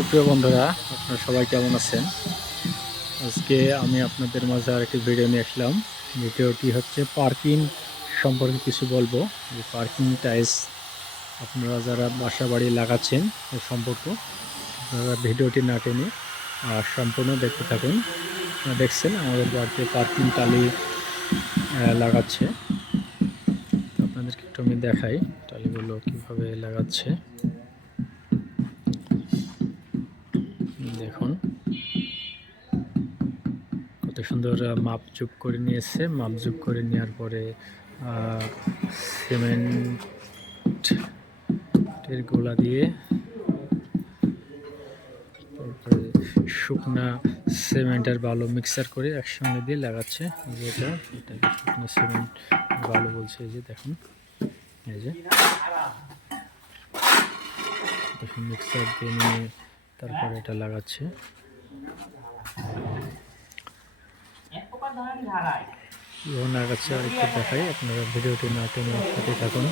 সুপ্রিয় বন্ধুরা, আপনারা সবাই কেমন আছেন? আজকে আমি আপনাদের মাঝে আরেকটি ভিডিও নিয়ে আসলাম। ভিডিওটি হচ্ছে পার্কিং সম্পর্কে কিছু বলবো। যে পার্কিং টাইলস আপনারা যারা বাসা বাড়ি লাগাচ্ছেন এ সম্পর্কে আপনারা ভিডিওটি না টেনে সম্পূর্ণ দেখতে থাকুন। আপনারা দেখছেন আমাদের বাড়িতে পার্কিং টালি লাগাচ্ছে। তো আপনাদেরকে একটু আমি দেখাই টালিগুলো কীভাবে লাগাচ্ছে। দেখুন কত সুন্দর মাপঝুপ করে নিয়েছে। মাপঝুপ করে নেওয়ার পরে সিমেন্টের গোলা দিয়ে তারপরে শুকনা সিমেন্ট আর বালু মিক্সার করে একসঙ্গে দিয়ে লাগাচ্ছে। যেটা এটাকে শুকনো সিমেন্ট বালু বলছে। এই যে দেখুন, এই যে মিক্সার দিয়ে নিয়ে তারপরে এটা লাগাচ্ছে। লাগাচ্ছে আর একটু দেখাই, আপনারা ভিডিওটি না টেনে সাথে থাকুন।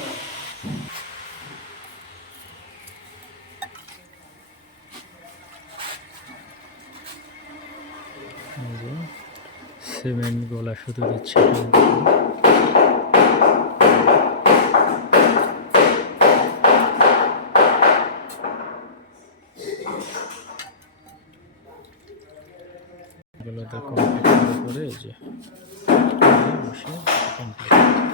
সিমেন্ট গোলা শুধু দিচ্ছে। কমপ্লিট করে এই যে বসে কমপ্লিট।